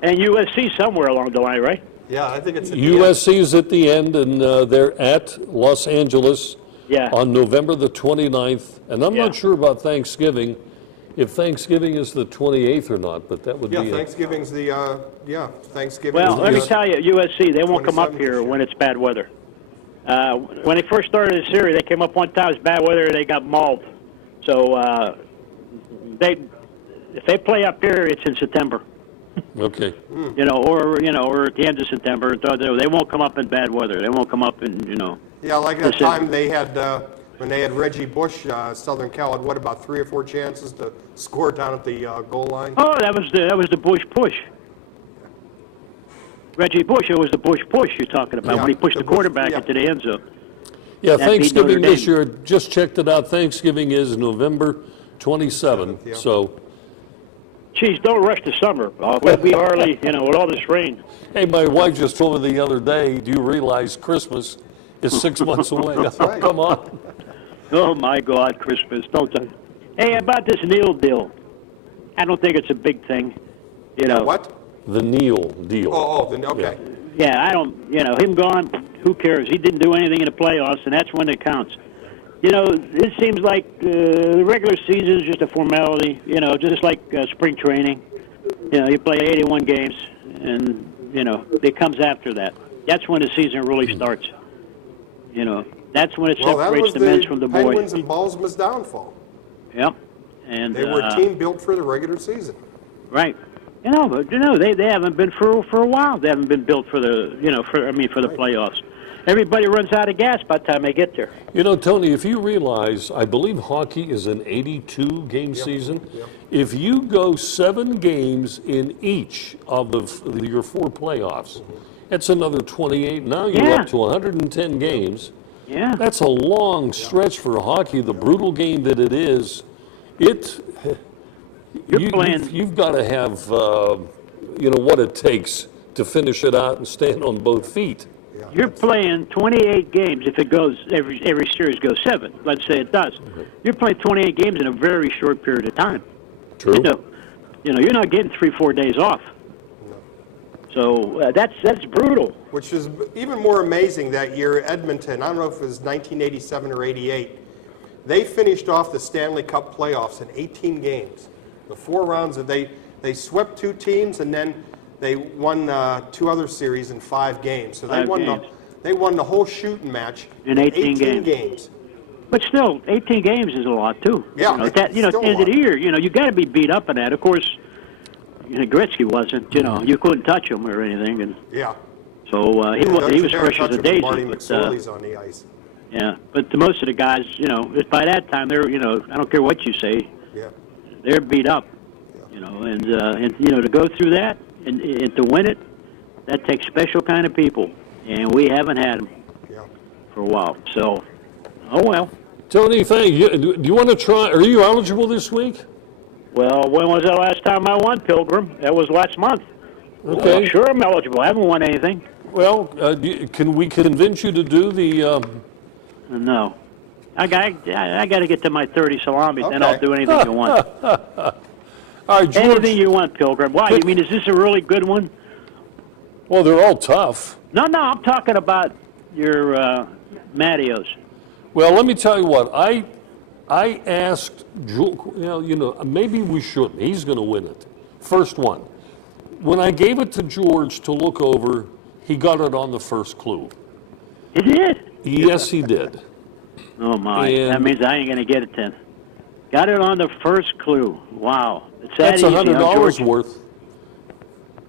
And USC somewhere along the line, right? Yeah, I think it's at the USC is at the end, and they're at Los Angeles. Yeah. on November the 29th, and I'm Yeah. not sure about Thanksgiving, if Thanksgiving is the 28th or not, but that would Yeah, be it. Thanksgiving's the, Thanksgiving. Well, let me is tell you, USC, they won't come up 27th here this year. when it's bad weather. When they first started the series, they came up one time, it's bad weather, they got mauled. So if they play up here, it's in September. Okay. Or at the end of September. They won't come up in bad weather. They won't come up in, Yeah, like that December. time they had, when they had Reggie Bush, Southern Cal had, what, about 3 or 4 chances to score down at the goal line? Oh, that was the Bush push. Reggie Bush, it was the Bush push you're talking about, Yeah, when he pushed the the Bush- quarterback yeah. into the end zone. Yeah, That beat Thanksgiving Notre this Dame. year, just checked it out, Thanksgiving is November 27th, Yeah. so, Geez, don't rush the summer. We'll be early, with all this rain. hey, my wife just told me the other day, do you realize Christmas is 6 months away? right. Come on. Oh, my God, Christmas. Don't tell. Hey, about this Neil deal. I don't think it's a big thing. What? The Neil deal. Oh, then, okay. Yeah, I don't, him gone, who cares? He didn't do anything in the playoffs, and that's when it counts. It seems like the regular season is just a formality, just like spring training. You play 81 games, and, it comes after that. That's when the season really starts. That's when it Well, that separates was the men's the from the Penguins boys. and Ballsman's downfall. Yep. And, They were a team built for the regular season. Right. But they haven't been for a while. They haven't been built for the for the playoffs. Everybody runs out of gas by the time they get there. Tony, if you realize, I believe hockey is an 82-game season. Yep. If you go 7 games in each of your 4 playoffs, it's another 28. Now you're Yeah. up to 110 games. Yeah. That's a long stretch for hockey, the brutal game that it is. You've got to have, what it takes to finish it out and stand on both feet. You're playing 28 games. If it goes every series goes 7, let's say it does. You're playing 28 games in a very short period of time. True. You're not getting 3-4 days off. So that's brutal. Which is even more amazing that year, Edmonton, I don't know if it was 1987 or 88, they finished off the Stanley Cup playoffs in 18 games. The 4 rounds, they swept 2 teams, and then they won 2 other series in 5 games. So they won the whole shooting match In 18 games. But still, 18 games is a lot too. Yeah, at the end of the year, you got to be beat up in that. Of course, Gretzky wasn't. You couldn't touch him or anything, and Yeah. so he was fresh as a daisy. Marty But, McSorley's on the ice. yeah, but the most of the guys, by that time they're, I don't care what you say, Yeah. they're beat up. And to go through that and to win it, that takes special kind of people, and we haven't had them for a while. So, oh well. Tony, thank you. Do you want to try? Are you eligible this week? Well, when was the last time I won, Pilgrim? That was last month. Okay. Well, sure, I'm eligible. I haven't won anything. Well, can we convince you to do the? No. I got to get to my 30 salami, then I'll Okay. do anything you want. All right, George. Anything you want, Pilgrim. Why? You mean, is this a really good one? Well, they're all tough. No, I'm talking about your Mattios. Well, let me tell you what. I asked, maybe we shouldn't. He's going to win it. First one. When I gave it to George to look over, he got it on the first clue. He did? Yes, he did. Oh, my. And- that means I ain't going to get it then. Got it on the first clue. Wow. It's that That's easy, huh, $100 George? worth.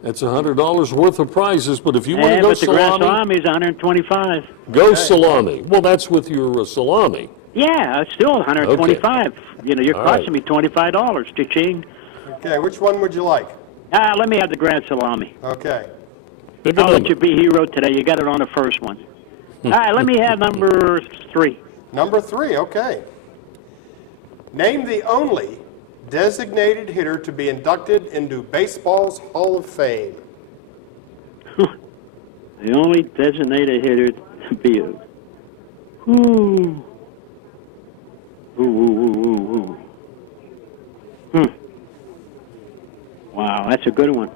That's $100 worth of prizes. But if you want to go but the grand salami, salami is 125. go salami. Well, that's with your salami. Yeah, it's still 125. You're All costing right. me $25. Cha-ching. Okay, which one would you like? Let me have the grand salami. Okay. Pick a I'll let number. you be hero today. You got it on the first one. All right, let me have number 3. Number 3, okay. Name the only designated hitter to be inducted into baseball's Hall of Fame. The only designated hitter to be a... Ooh. Ooh. Wow, that's a good one.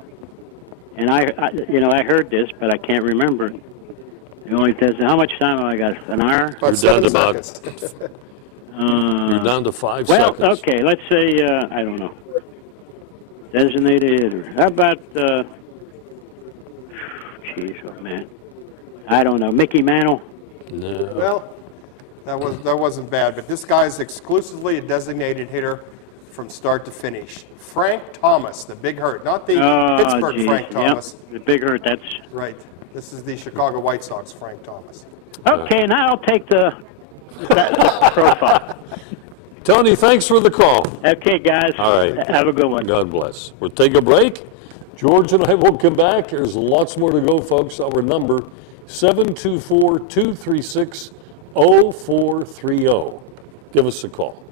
And I heard this, but I can't remember it. The only test. How much time have I got? An hour? About You're down to 7 about. seconds. You're down to 5 Well, seconds. okay, let's say, I don't know. Designated hitter. How about, jeez, oh man. I don't know. Mickey Mantle? No. Well, that wasn't bad, but this guy's exclusively a designated hitter from start to finish. Frank Thomas, the Big Hurt, not the Pittsburgh geez. Frank Thomas. Yep, the Big Hurt, that's... Right. This is the Chicago White Sox Frank Thomas. Okay, now I'll take that profile. Tony, thanks for the call. Okay, guys. All right. Have a good one. God bless. We'll take a break. George and I will come back. There's lots more to go, folks. Our number, 724-236-0430. Give us a call.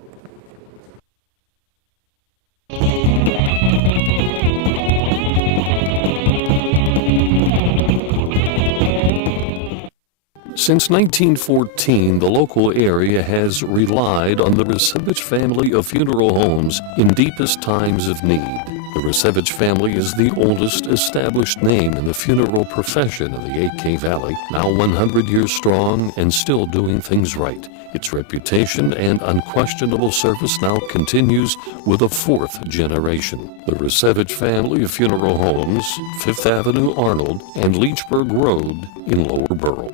Since 1914, the local area has relied on the Resevich family of funeral homes in deepest times of need. The Resevich family is the oldest established name in the funeral profession in the AK Valley, now 100 years strong and still doing things right. Its reputation and unquestionable service now continues with a fourth generation. The Resevich family of funeral homes, 5th Avenue Arnold and Leechburg Road in Lower Borough.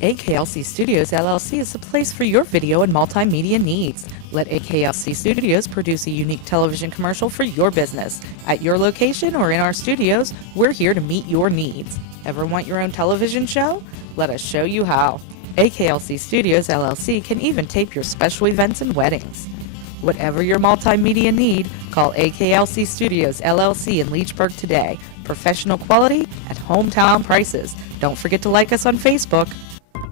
AKLC Studios LLC is the place for your video and multimedia needs. Let AKLC Studios produce a unique television commercial for your business. At your location or in our studios, we're here to meet your needs. Ever want your own television show? Let us show you how. AKLC Studios LLC can even tape your special events and weddings. Whatever your multimedia need, call AKLC Studios LLC in Leechburg today. Professional quality at hometown prices. Don't forget to like us on Facebook.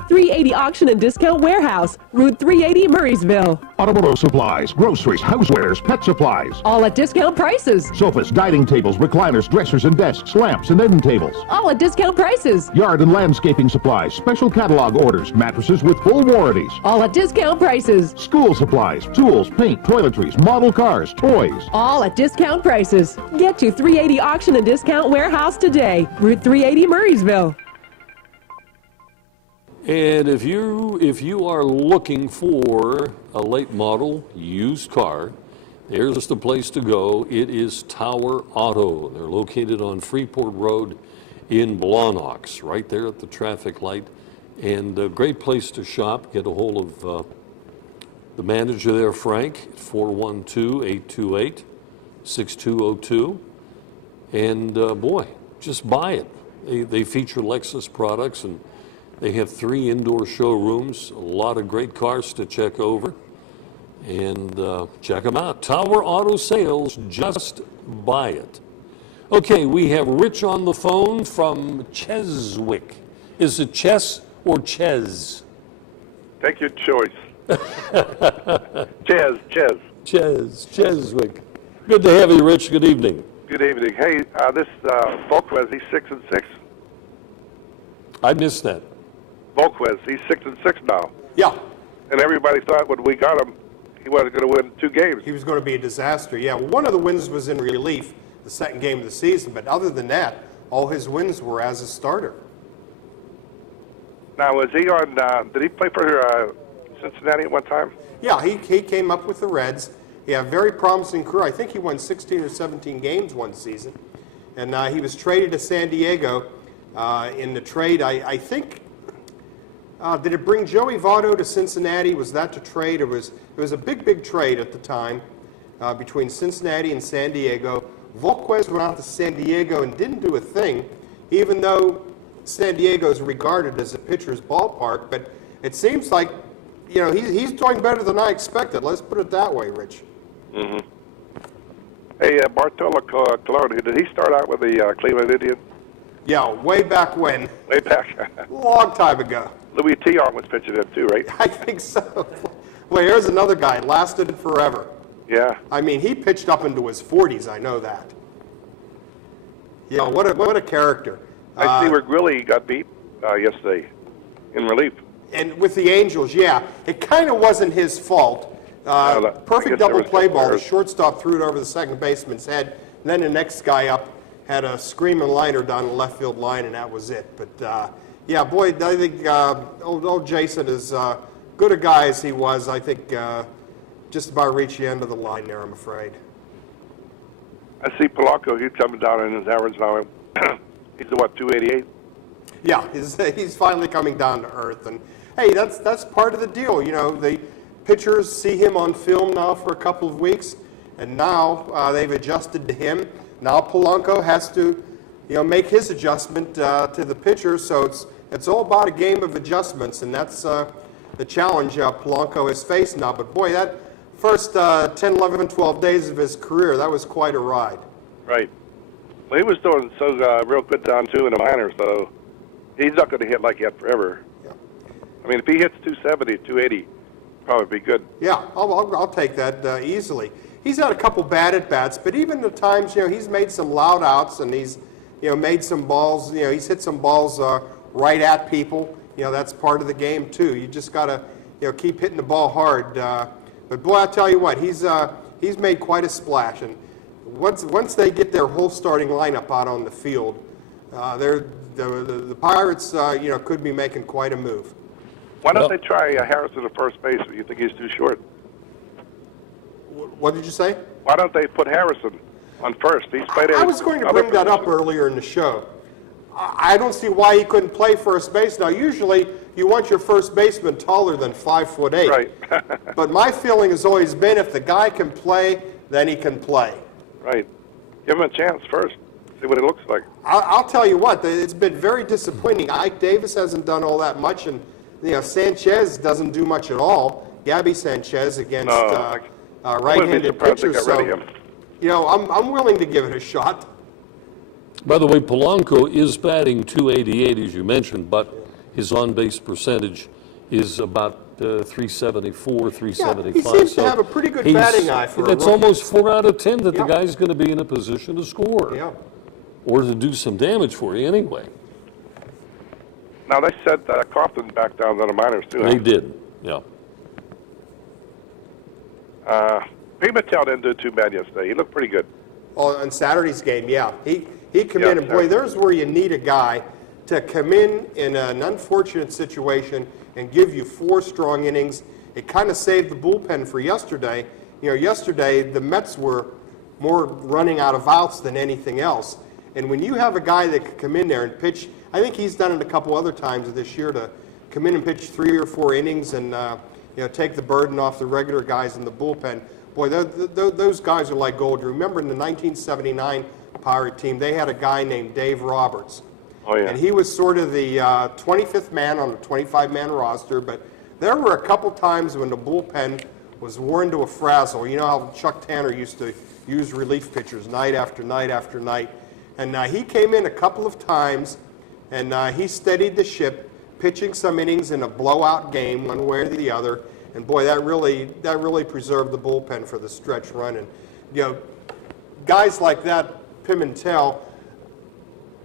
380 Auction and Discount Warehouse, Route 380, Murraysville. Automotive supplies, groceries, housewares, pet supplies. All at discount prices. Sofas, dining tables, recliners, dressers and desks, lamps and end tables. All at discount prices. Yard and landscaping supplies, special catalog orders, mattresses with full warranties. All at discount prices. School supplies, tools, paint, toiletries, model cars, toys. All at discount prices. Get to 380 Auction and Discount Warehouse today, Route 380, Murraysville. And if you are looking for a late model used car, there's the place to go. It is Tower Auto. They're located on Freeport Road in Blawnox, right there at the traffic light. And a great place to shop. Get a hold of the manager there, Frank, at 412-828-6202. And boy, just buy it. They feature Lexus products, and they have 3 indoor showrooms, a lot of great cars to check over, and check them out. Tower Auto Sales, just buy it. Okay, we have Rich on the phone from Cheswick. Is it Chess or Ches? Take your choice. Cheswick. Good to have you, Rich. Good evening. Good evening. Hey, this Volquez, he's 6-6. I missed that. Volquez, he's 6-6 now. Yeah. And everybody thought when we got him, he wasn't going to win 2 games. He was going to be a disaster. Yeah, well, one of the wins was in relief, the second game of the season, but other than that, all his wins were as a starter. Now, was he on, did he play for Cincinnati at one time? Yeah, he came up with the Reds. He had a very promising career. I think he won 16 or 17 games one season. And he was traded to San Diego in the trade. I think, did it bring Joey Votto to Cincinnati? Was that the trade? It was a big trade at the time between Cincinnati and San Diego. Volquez went out to San Diego and didn't do a thing, even though San Diego is regarded as a pitcher's ballpark. But it seems like, you know, he's doing better than I expected. Let's put it that way, Rich. Mm-hmm. Hey, Bartolo Colon, did he start out with the Cleveland Indians? Yeah, way back when. Way back. Long time ago. Louis Tion was pitching him too, right? I think so. Well, here's another guy. Lasted forever. Yeah. I mean, he pitched up into his 40s. I know that. Yeah, what a character. I see where Grilly got beat yesterday in relief. And with the Angels, yeah, it kind of wasn't his fault. Perfect double play ball. The shortstop threw it over the second baseman's head. And then the next guy up had a screaming liner down the left field line, and that was it. But Yeah, boy, I think old Jason, is good a guy as he was, I think just about reached the end of the line there, I'm afraid. I see Polanco, he's coming down in his average now. He's at what, 288? Yeah, he's finally coming down to earth. And hey, that's part of the deal. You know, the pitchers see him on film now for a couple of weeks, and now they've adjusted to him. Now Polanco has to, make his adjustment to the pitchers. So it's all about a game of adjustments, and that's the challenge Polanco has faced now. But boy, that first 10, 11, 12 days of his career, that was quite a ride. Right. Well, he was doing so real good down two in the minors, so he's not going to hit like that forever. Yeah. I mean, if he hits 270, 280, probably be good. Yeah, I'll take that easily. He's had a couple bad at-bats, but even the times, he's made some loud outs, and he's, made some balls, he's hit some balls right at people. That's part of the game, too. You just got to, keep hitting the ball hard. But boy, I tell you what, he's made quite a splash, and once they get their whole starting lineup out on the field, the Pirates, could be making quite a move. Why don't they try Harrison at first base? You think he's too short? What did you say? Why don't they put Harrison on first? He's played. I was going to bring that up earlier in the show. I don't see why he couldn't play first base. Now, usually you want your first baseman taller than 5'8". Right. But my feeling has always been if the guy can play, then he can play. Right. Give him a chance first. See what it looks like. I'll tell you what, it's been very disappointing. Ike Davis hasn't done all that much, and Sanchez doesn't do much at all. Gabby Sanchez against right-handed pitchers. So, I'm willing to give it a shot. By the way, Polanco is batting .288, as you mentioned, but his on-base percentage is about 374, 375. Yeah, he seems to have a pretty good batting eye for a rookie. It's almost 4 out of 10 that the guy's going to be in a position to score. Yeah. Or to do some damage for you anyway. Now, they said Crofton back down to the minors, too. They did, yeah. Pimentel didn't do too bad yesterday. He looked pretty good. Oh, on Saturday's game, yeah. He come in, and boy, there's where you need a guy to come in an unfortunate situation and give you 4 strong innings. It kind of saved the bullpen for yesterday. Yesterday the Mets were more running out of outs than anything else. And when you have a guy that can come in there and pitch, I think he's done it a couple other times this year, to come in and pitch 3 or 4 innings and take the burden off the regular guys in the bullpen. Boy, those guys are like gold. Remember in the 1979 Pirate team, they had a guy named Dave Roberts. Oh, yeah. And he was sort of the 25th man on a 25-man roster, but there were a couple times when the bullpen was worn to a frazzle. You know how Chuck Tanner used to use relief pitchers night after night after night. And he came in a couple of times, and he steadied the ship, pitching some innings in a blowout game, one way or the other. And boy, that really preserved the bullpen for the stretch run. And guys like that, Pimentel,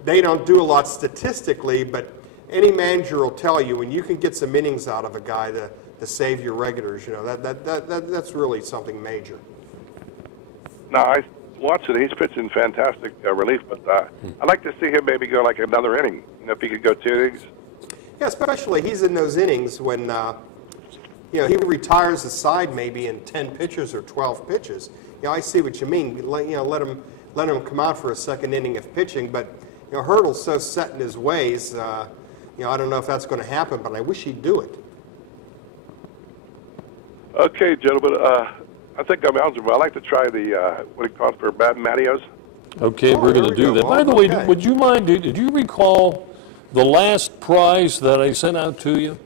they don't do a lot statistically, but any manager will tell you when you can get some innings out of a guy to save your regulars, that's really something major. Now, I watched it. He's pitching fantastic relief, but I'd like to see him maybe go like another inning. If he could go 2 innings. Yeah, especially he's in those innings when he retires the side maybe in 10 pitches or 12 pitches. I see what you mean. Let him come out for a second inning of pitching, but Hurdle's so set in his ways. I don't know if that's going to happen, but I wish he'd do it. Okay, gentlemen. I think I'm eligible. I'd like to try the what it calls for Mattios. Okay, we're going to do that. By the way, would you mind? Did you recall the last prize that I sent out to you?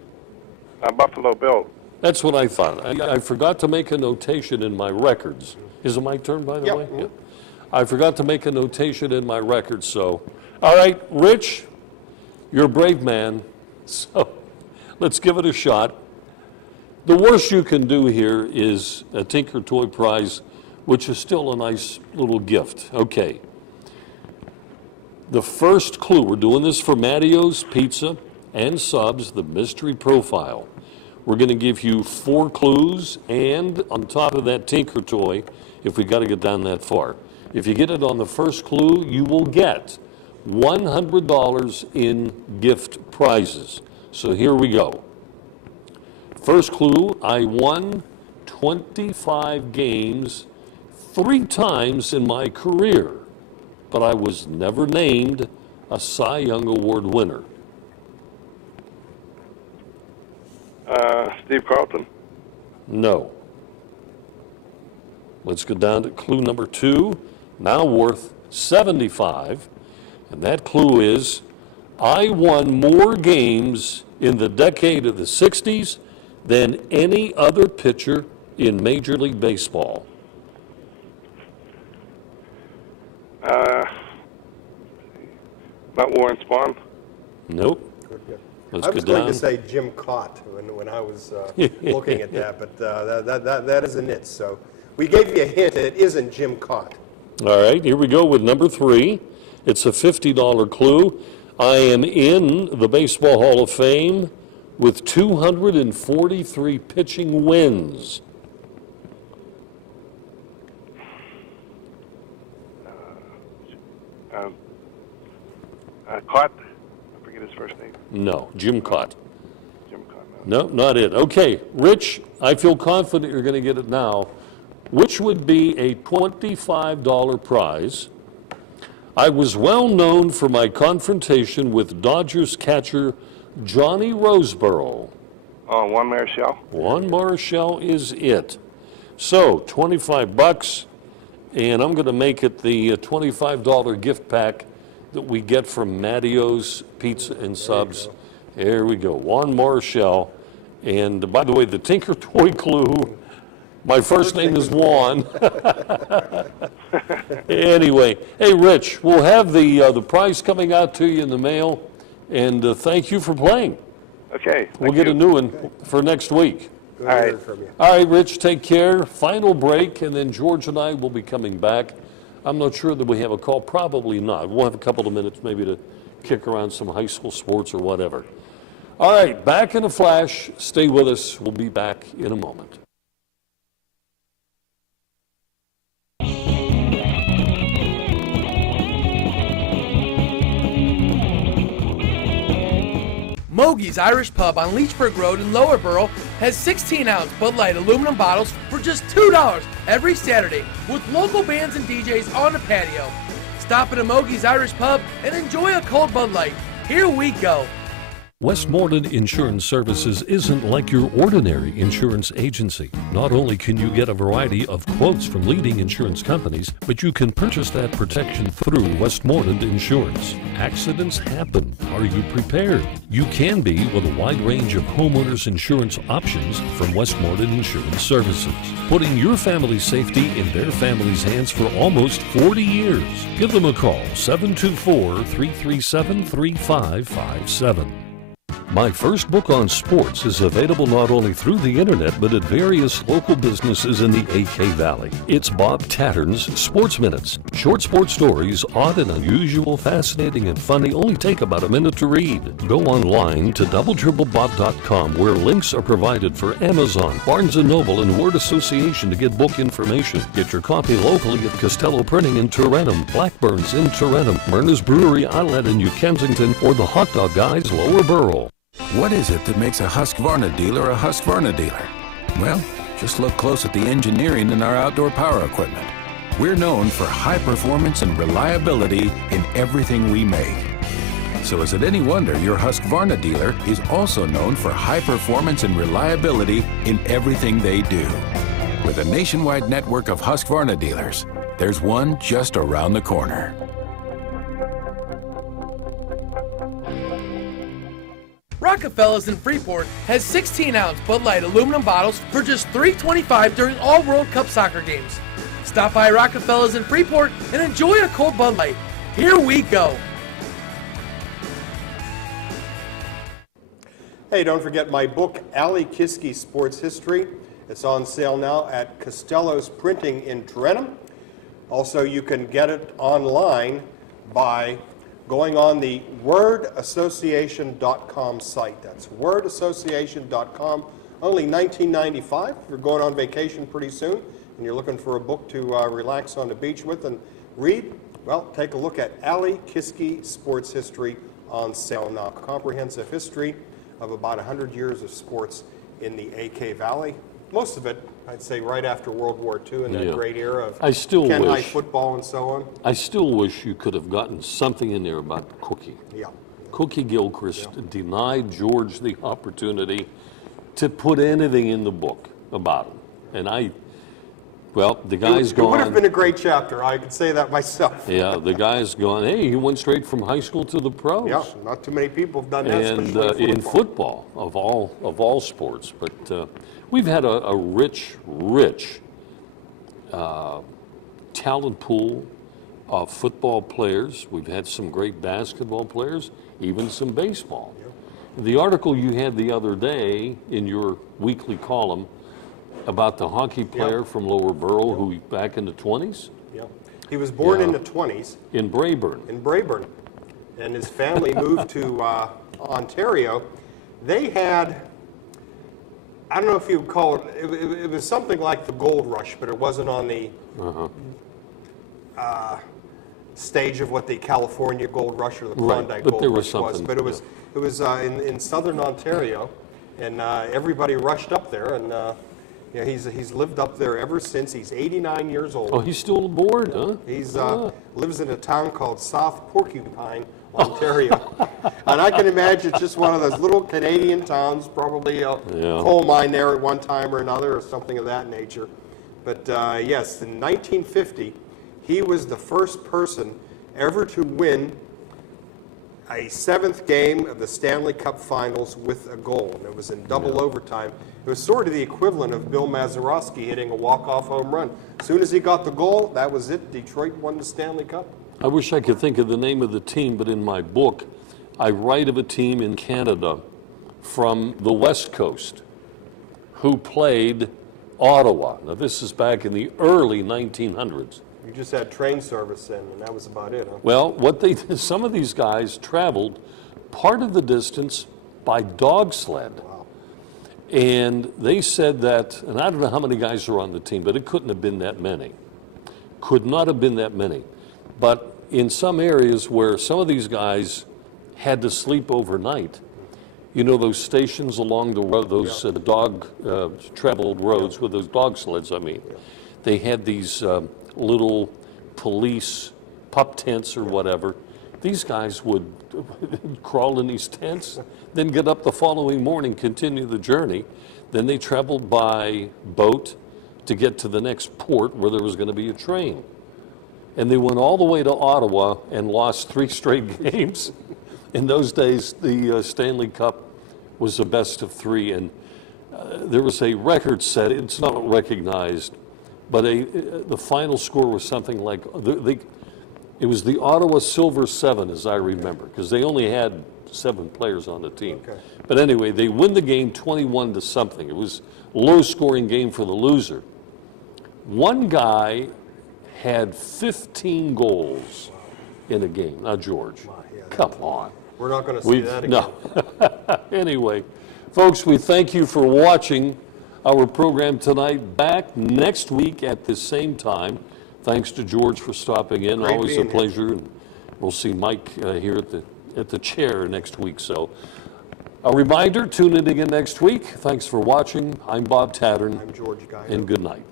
Buffalo Bill. That's what I thought. I forgot to make a notation in my records. Is it my turn, by the way? Mm-hmm. Yeah. I forgot to make a notation in my records, so. All right, Rich, you're a brave man, so let's give it a shot. The worst you can do here is a Tinker Toy Prize, which is still a nice little gift. Okay. The first clue, we're doing this for Mattio's Pizza and Subs, the mystery profile. We're going to give you 4 clues, and on top of that Tinker Toy, if we got to get down that far. If you get it on the first clue, you will get $100 in gift prizes. So here we go. First clue, I won 25 games 3 times in my career, but I was never named a Cy Young Award winner. Steve Carlton? No. Let's go down to clue number 2, now worth 75. And that clue is, I won more games in the decade of the 60s than any other pitcher in Major League Baseball. Not Warren Spahn? Nope. Let's I was go going down. to say Jim Cott when I was looking at that, but that isn't it. So we gave you a hint. It isn't Jim Cott. All right, here we go with number 3. It's a $50 clue. I am in the Baseball Hall of Fame with 243 pitching wins. Cott? I forget his first name. No, Jim Cott. Jim Cott. No, not it. Okay, Rich, I feel confident you're going to get it now. Which would be a $25 prize? I was well known for my confrontation with Dodgers catcher Johnny Roseboro. Oh, Juan Marichal? Juan Marichal is it. So, $25, and I'm going to make it the $25 gift pack that we get from Mattio's Pizza and Subs. There we go, Juan Marichal. And by the way, the Tinker Toy clue, my first name is Juan. Anyway, hey Rich, we'll have the prize coming out to you in the mail, and thank you for playing. Okay. We'll get a new one for next week. Good to hear from you. All right, Rich, take care. Final break, and then George and I will be coming back. I'm not sure that we have a call. Probably not. We'll have a couple of minutes maybe to kick around some high school sports or whatever. All right, back in a flash. Stay with us. We'll be back in a moment. Mogie's Irish Pub on Leechburg Road in Lower Borough has 16-ounce Bud Light aluminum bottles for just $2 every Saturday with local bands and DJs on the patio. Stop at a Mogie's Irish Pub and enjoy a cold Bud Light. Here we go. Westmoreland Insurance Services isn't like your ordinary insurance agency. Not only can you get a variety of quotes from leading insurance companies, but you can purchase that protection through Westmoreland Insurance. Accidents happen. Are you prepared? You can be with a wide range of homeowners insurance options from Westmoreland Insurance Services. Putting your family's safety in their family's hands for almost 40 years. Give them a call, 724-337-3557. My first book on sports is available not only through the internet, but at various local businesses in the AK Valley. It's Bob Tattern's Sports Minutes. Short sports stories, odd and unusual, fascinating and funny, only take about a minute to read. Go online to doubletripplebob.com where links are provided for Amazon, Barnes & Noble, and Word Association to get book information. Get your copy locally at Costello Printing in Tarentum, Blackburn's in Tarentum, Myrna's Brewery Outlet in New Kensington, or the Hot Dog Guys Lower Borough. What is it that makes a Husqvarna dealer a Husqvarna dealer? Well, just look close at the engineering in our outdoor power equipment. We're known for high performance and reliability in everything we make. So is it any wonder your Husqvarna dealer is also known for high performance and reliability in everything they do? With a nationwide network of Husqvarna dealers, there's one just around the corner. Rockefeller's in Freeport has 16-ounce Bud Light aluminum bottles for just $3.25 during all World Cup soccer games. Stop by Rockefeller's in Freeport and enjoy a cold Bud Light. Here we go. Hey, don't forget my book, AKLC Sports History. It's on sale now at Costello's Printing in Tarentum. Also, you can get it online by going on the wordassociation.com site. That's wordassociation.com. Only $19.95. If you're going on vacation pretty soon and you're looking for a book to relax on the beach with and read, well, take a look at AKLC Sports History on sale now. Comprehensive history of about 100 years of sports in the AK Valley. Most of it, I'd say, right after World War II in that great era of Ken High football and so on. I still wish you could have gotten something in there about Cookie. Yeah. Cookie Gilchrist denied George the opportunity to put anything in the book about him. And the guy's gone. It would have been a great chapter. I could say that myself. Yeah, the guy's gone. Hey, he went straight from high school to the pros. Yeah, not too many people have done that. And in football, of all sports. But we've had a rich talent pool of football players. We've had some great basketball players, even some baseball. Yep. The article you had the other day in your weekly column about the hockey player from Lower Borough who back in the 20s? Yeah. He was born in the 20s. In Braeburn. In Braeburn. And his family moved to Ontario. They had, I don't know if you would call it, it was something like the gold rush, but it wasn't on the stage of what the California gold rush or the Klondike gold rush was. But it was in southern Ontario, and everybody rushed up there, and he's lived up there ever since. He's 89 years old. Oh, he's still aboard, huh? He's lives in a town called South Porcupine, Ontario. And I can imagine it's just one of those little Canadian towns, probably a coal mine there at one time or another, or something of that nature. But yes, in 1950, he was the first person ever to win a 7th game of the Stanley Cup Finals with a goal. And it was in double overtime. It was sort of the equivalent of Bill Mazeroski hitting a walk-off home run. As soon as he got the goal, that was it. Detroit won the Stanley Cup. I wish I could think of the name of the team, but in my book, I write of a team in Canada from the West Coast who played Ottawa. Now, this is back in the early 1900s. You just had train service then, and that was about it, huh? Well, what they did, some of these guys traveled part of the distance by dog sled. Wow. And they said that, and I don't know how many guys are on the team, but it couldn't have been that many. Could not have been that many. But in some areas where some of these guys had to sleep overnight, you know those stations along the road, those traveled roads with those dog sleds, they had these little police pup tents or whatever. These guys would crawl in these tents, then get up the following morning, continue the journey. Then they traveled by boat to get to the next port where there was going to be a train. And they went all the way to Ottawa and lost 3 straight games. In those days, the Stanley Cup was the best of 3, and there was a record set. It's not recognized, but the final score was something like, it was the Ottawa Silver 7, as I remember, because they only had 7 players on the team. Okay. But anyway, they win the game 21 to something. It was a low-scoring game for the loser. One guy had 15 goals in a game. Now, George, come on. We're not going to see that again. No. Anyway, folks, we thank you for watching our program tonight. Back next week at the same time. Thanks to George for stopping in. Great Always a being pleasure. And we'll see Mike here at the chair next week. So a reminder, tune in again next week. Thanks for watching. I'm Bob Tattern. I'm George Guy. And good night.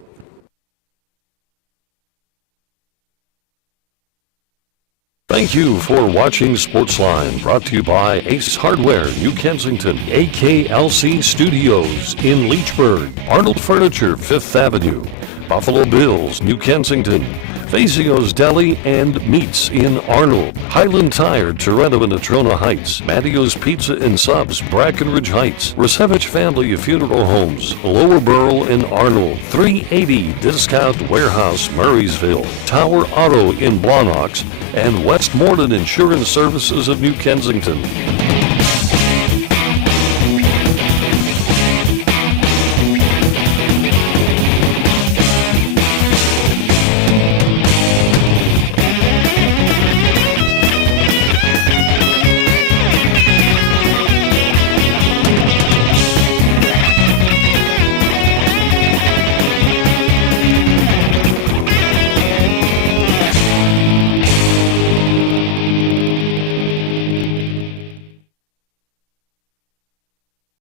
Thank you for watching Sportsline, brought to you by Ace Hardware, New Kensington, AKLC Studios in Leechburg, Arnold Furniture, 5th Avenue, Buffalo Bills, New Kensington, Fazio's Deli and Meats in Arnold, Highland Tire, Toronto and Natrona Heights, Mattio's Pizza and Subs, Brackenridge Heights, Rasevich Family Funeral Homes, Lower Borough in Arnold, 380 Discount Warehouse, Murraysville, Tower Auto in Blawnox, and Westmoreland Insurance Services of New Kensington.